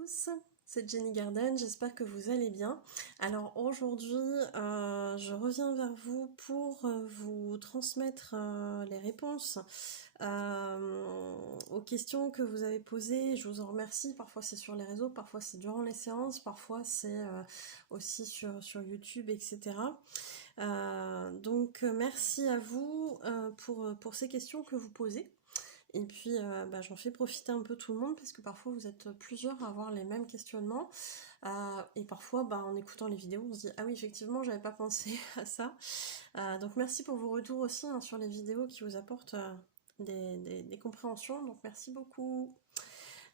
tous, c'est Jenny Garden, j'espère que vous allez bien. Alors aujourd'hui, je reviens vers vous pour vous transmettre les réponses aux questions que vous avez posées. Je vous en remercie, parfois c'est sur les réseaux, parfois c'est durant les séances, parfois c'est aussi sur YouTube, etc. Donc merci à vous pour ces questions que vous posez. Et puis j'en fais profiter un peu tout le monde parce que parfois vous êtes plusieurs à avoir les mêmes questionnements et parfois en écoutant les vidéos on se dit ah oui effectivement j'avais pas pensé à ça. Donc merci pour vos retours aussi sur les vidéos qui vous apportent des compréhensions, donc merci beaucoup.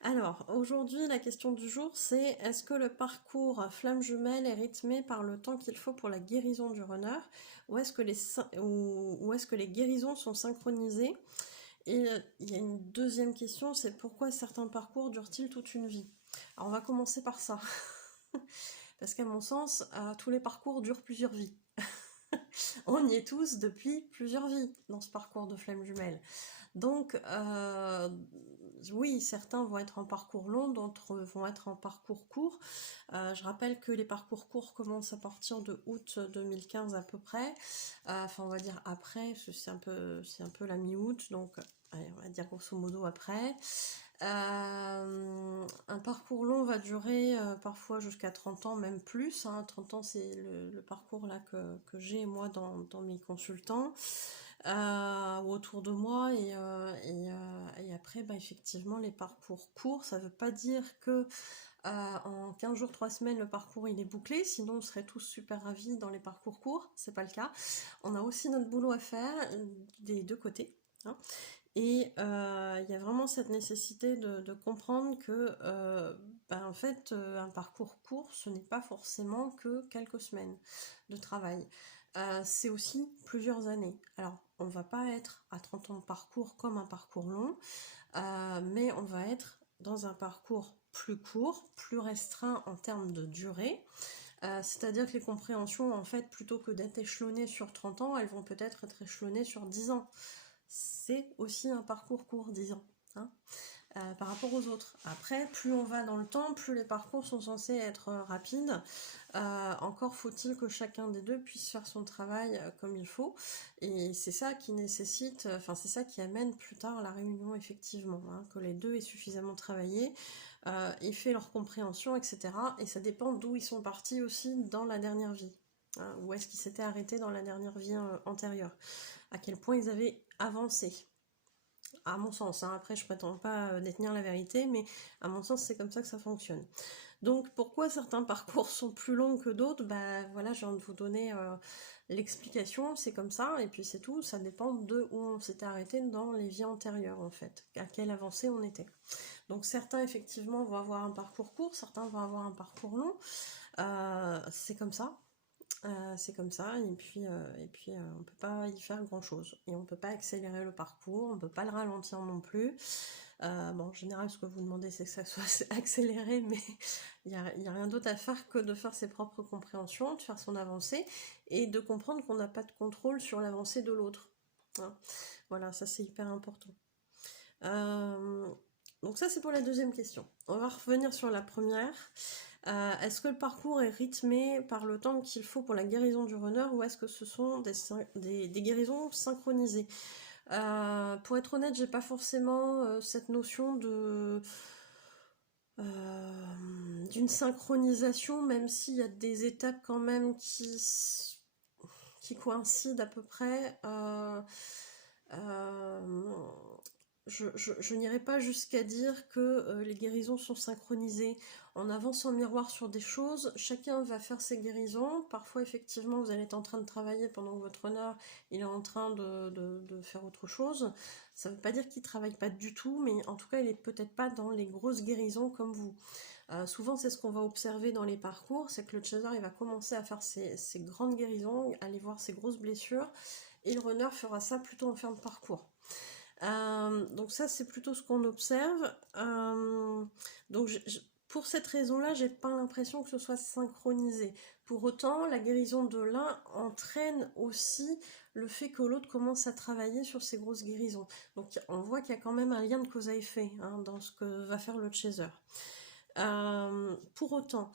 Alors aujourd'hui la question du jour c'est est-ce que le parcours flamme jumelle est rythmé par le temps qu'il faut pour la guérison du runner ou est-ce que les guérisons sont synchronisées? Et il y a une deuxième question, c'est pourquoi certains parcours durent-ils toute une vie? Alors on va commencer par ça. Parce qu'à mon sens, tous les parcours durent plusieurs vies. On y est tous depuis plusieurs vies dans ce parcours de flamme jumelle. Donc, oui, certains vont être en parcours long, d'autres vont être en parcours court. Je rappelle que les parcours courts commencent à partir de août 2015 à peu près. Enfin, on va dire après, c'est un peu la mi-août, donc allez, on va dire grosso modo après. Un parcours long va durer parfois jusqu'à 30 ans, même plus. 30 ans, c'est le parcours là que j'ai moi dans mes consultants. Ou autour de moi et après effectivement les parcours courts, ça veut pas dire que en 15 jours 3 semaines le parcours il est bouclé, sinon on serait tous super ravis dans les parcours courts, c'est pas le cas. On a aussi notre boulot à faire des deux côtés, hein. Et il y a vraiment cette nécessité de comprendre que en fait un parcours court ce n'est pas forcément que quelques semaines de travail. C'est aussi plusieurs années. Alors, on va pas être à 30 ans de parcours comme un parcours long, mais on va être dans un parcours plus court, plus restreint en termes de durée. C'est-à-dire que les compréhensions, en fait, plutôt que d'être échelonnées sur 30 ans, elles vont peut-être être échelonnées sur 10 ans. C'est aussi un parcours court, 10 ans. Hein. Par rapport aux autres. Après, plus on va dans le temps, plus les parcours sont censés être rapides. Encore faut-il que chacun des deux puisse faire son travail comme il faut. Et c'est ça qui nécessite, c'est ça qui amène plus tard la réunion effectivement, hein, que les deux aient suffisamment travaillé, aient fait leur compréhension, etc. Et ça dépend d'où ils sont partis aussi dans la dernière vie. Hein, où est-ce qu'ils s'étaient arrêtés dans la dernière vie antérieure. À quel point ils avaient avancé. À mon sens, hein. Après je prétends pas détenir la vérité, mais à mon sens c'est comme ça que ça fonctionne. Donc pourquoi certains parcours sont plus longs que d'autres? Voilà, je viens de vous donner l'explication, c'est comme ça, et puis c'est tout, ça dépend de où on s'était arrêté dans les vies antérieures en fait, à quelle avancée on était. Donc certains effectivement vont avoir un parcours court, certains vont avoir un parcours long, c'est comme ça. C'est comme ça, et puis on peut pas y faire grand chose. Et on peut pas accélérer le parcours, on peut pas le ralentir non plus. En général, ce que vous demandez, c'est que ça soit accéléré, mais il y a rien d'autre à faire que de faire ses propres compréhensions, de faire son avancée, et de comprendre qu'on n'a pas de contrôle sur l'avancée de l'autre. Hein. Voilà, ça c'est hyper important. Donc ça c'est pour la deuxième question. On va revenir sur la première. Est-ce que le parcours est rythmé par le temps qu'il faut pour la guérison du runner ou est-ce que ce sont des guérisons synchronisées? Pour être honnête, j'ai pas forcément cette notion d'une synchronisation, même s'il y a des étapes quand même qui coïncident à peu près. Je n'irai pas jusqu'à dire que les guérisons sont synchronisées. On avance en miroir sur des choses, chacun va faire ses guérisons. Parfois, effectivement, vous allez être en train de travailler pendant que votre runner il est en train de faire autre chose. Ça ne veut pas dire qu'il ne travaille pas du tout, mais en tout cas, il n'est peut-être pas dans les grosses guérisons comme vous. Souvent, c'est ce qu'on va observer dans les parcours, c'est que le chaser il va commencer à faire ses grandes guérisons, aller voir ses grosses blessures, et le runner fera ça plutôt en fin de parcours. Donc ça c'est plutôt ce qu'on observe. Donc pour cette raison-là, j'ai pas l'impression que ce soit synchronisé. Pour autant, la guérison de l'un entraîne aussi le fait que l'autre commence à travailler sur ses grosses guérisons. Donc on voit qu'il y a quand même un lien de cause à effet dans ce que va faire le chaser. Pour autant,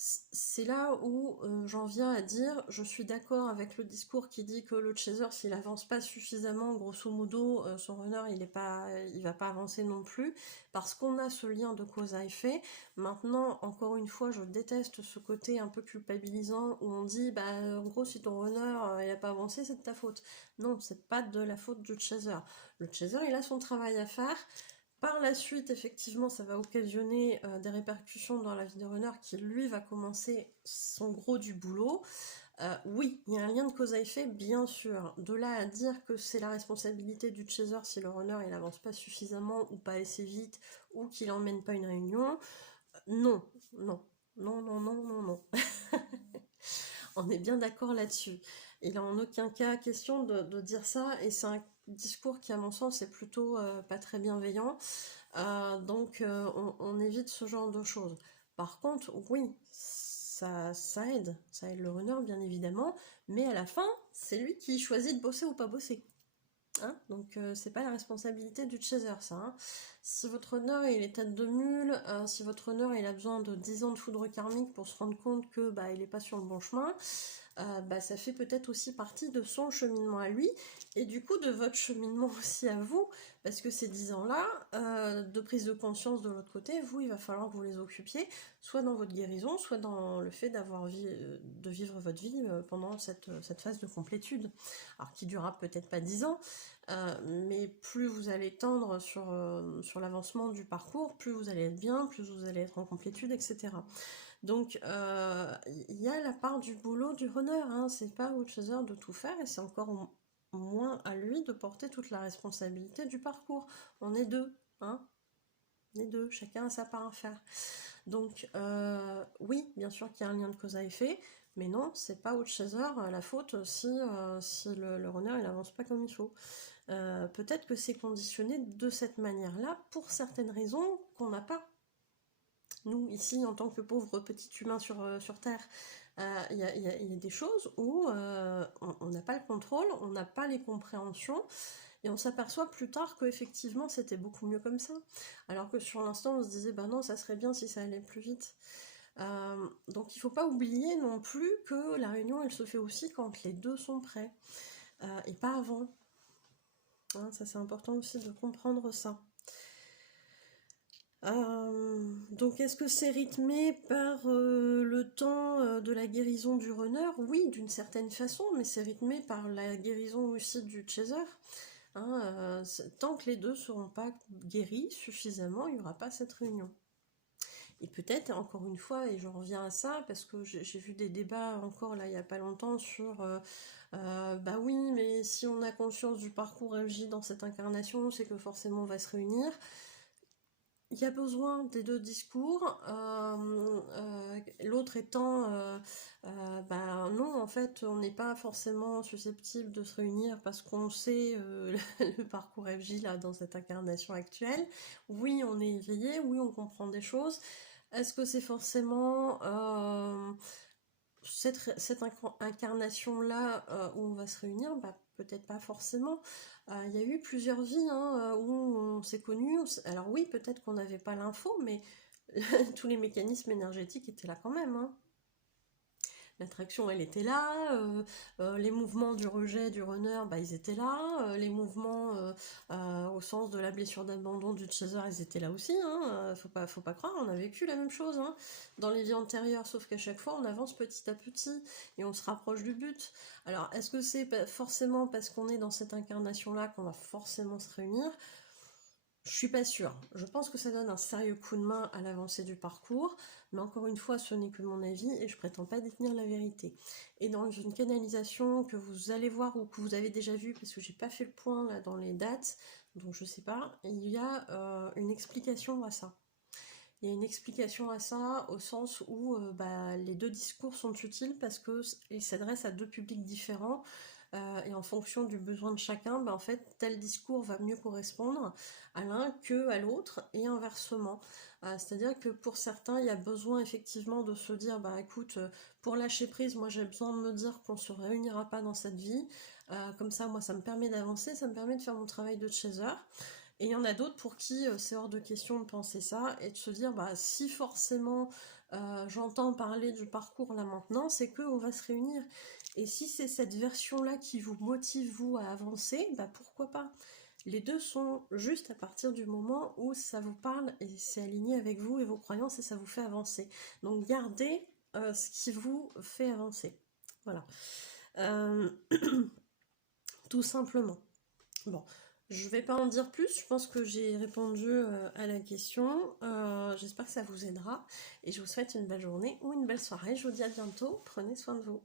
c'est là où j'en viens à dire, je suis d'accord avec le discours qui dit que le chaser, s'il avance pas suffisamment, grosso modo, son runner, il va pas avancer non plus, parce qu'on a ce lien de cause à effet. Maintenant, encore une fois, je déteste ce côté un peu culpabilisant où on dit, bah, en gros, si ton runner, il a pas avancé, c'est de ta faute. Non, c'est pas de la faute du chaser. Le chaser, il a son travail à faire. Par la suite, effectivement, ça va occasionner des répercussions dans la vie de runner qui, lui, va commencer son gros du boulot. Oui, il y a un lien de cause à effet, bien sûr. De là à dire que c'est la responsabilité du chaser si le runner il avance pas suffisamment ou pas assez vite ou qu'il emmène pas une réunion, non, non, non, non, non, non, non. On est bien d'accord là-dessus. Il n'est en aucun cas question de dire ça, et c'est un discours qui, à mon sens, est plutôt pas très bienveillant. Donc, on évite ce genre de choses. Par contre, oui, ça aide le runner, bien évidemment, mais à la fin, c'est lui qui choisit de bosser ou pas bosser. Hein, donc c'est pas la responsabilité du chaser, ça. Hein. Si votre runner il est tête de mule, si votre runner il a besoin de 10 ans de foudre karmique pour se rendre compte que bah, il est pas sur le bon chemin, bah, ça fait peut-être aussi partie de son cheminement à lui, et du coup de votre cheminement aussi à vous, parce que ces 10 ans-là, de prise de conscience de l'autre côté, vous, il va falloir que vous les occupiez, soit dans votre guérison, soit dans le fait de vivre votre vie pendant cette phase de complétude, alors qui durera peut-être pas 10 ans, mais plus vous allez tendre sur l'avancement du parcours, plus vous allez être bien, plus vous allez être en complétude, etc. Donc, il y a la part du boulot du runner, hein. C'est pas au chaser de tout faire, et c'est encore moins à lui de porter toute la responsabilité du parcours. On est deux, hein. On est deux, chacun a sa part à faire. Donc, oui, bien sûr qu'il y a un lien de cause à effet, mais non, c'est pas au chaser la faute si le runner il avance pas comme il faut. Peut-être que c'est conditionné de cette manière-là pour certaines raisons qu'on n'a pas. Nous, ici, en tant que pauvres petits humains sur Terre, il y a des choses où on n'a pas le contrôle, on n'a pas les compréhensions, et on s'aperçoit plus tard qu'effectivement c'était beaucoup mieux comme ça. Alors que sur l'instant, on se disait, bah non, ça serait bien si ça allait plus vite. Donc il ne faut pas oublier non plus que la réunion, elle se fait aussi quand les deux sont prêts, et pas avant. Hein, ça, c'est important aussi de comprendre ça. Donc est-ce que c'est rythmé par le temps de la guérison du runner? Oui, d'une certaine façon, mais c'est rythmé par la guérison aussi du chaser. Hein, tant que les deux ne seront pas guéris suffisamment, il n'y aura pas cette réunion. Et peut-être, encore une fois, et j'en reviens à ça, parce que j'ai vu des débats encore là il n'y a pas longtemps sur bah oui, mais si on a conscience du parcours MJ dans cette incarnation, c'est que forcément on va se réunir. Il y a besoin des deux discours, l'autre étant, bah non, en fait, on n'est pas forcément susceptible de se réunir parce qu'on sait le parcours FJ là, dans cette incarnation actuelle. Oui, on est éveillé, oui, on comprend des choses. Est-ce que c'est forcément cette incarnation-là où on va se réunir? Bah, peut-être pas forcément. Il y a eu plusieurs vies hein, où on s'est connus. Alors oui, peut-être qu'on n'avait pas l'info, mais tous les mécanismes énergétiques étaient là quand même. Hein. L'attraction, elle était là, les mouvements du rejet du runner, bah, ils étaient là, les mouvements au sens de la blessure d'abandon du chaser, ils étaient là aussi, hein, faut pas croire, on a vécu la même chose hein, dans les vies antérieures, sauf qu'à chaque fois on avance petit à petit et on se rapproche du but. Alors est-ce que c'est forcément parce qu'on est dans cette incarnation-là qu'on va forcément se réunir? Je suis pas sûre. Je pense que ça donne un sérieux coup de main à l'avancée du parcours, mais encore une fois, ce n'est que mon avis et je prétends pas détenir la vérité. Et dans une canalisation que vous allez voir ou que vous avez déjà vue, parce que j'ai pas fait le point là dans les dates, donc je sais pas, il y a une explication à ça. Il y a une explication à ça au sens où bah, les deux discours sont utiles parce qu'ils s'adressent à deux publics différents. Et en fonction du besoin de chacun, bah, en fait, tel discours va mieux correspondre à l'un que à l'autre et inversement. C'est-à-dire que pour certains, il y a besoin effectivement de se dire, bah écoute, pour lâcher prise, moi j'ai besoin de me dire qu'on se réunira pas dans cette vie. Comme ça, moi, ça me permet d'avancer, ça me permet de faire mon travail de chaser. Et il y en a d'autres pour qui c'est hors de question de penser ça et de se dire, bah si forcément j'entends parler du parcours là maintenant, c'est que on va se réunir. Et si c'est cette version-là qui vous motive, vous, à avancer, bah pourquoi pas? Les deux sont juste à partir du moment où ça vous parle et c'est aligné avec vous et vos croyances et ça vous fait avancer. Donc gardez ce qui vous fait avancer. Voilà. Euh, tout simplement. Bon, je vais pas en dire plus, je pense que j'ai répondu à la question. J'espère que ça vous aidera et je vous souhaite une belle journée ou une belle soirée. Je vous dis à bientôt, prenez soin de vous.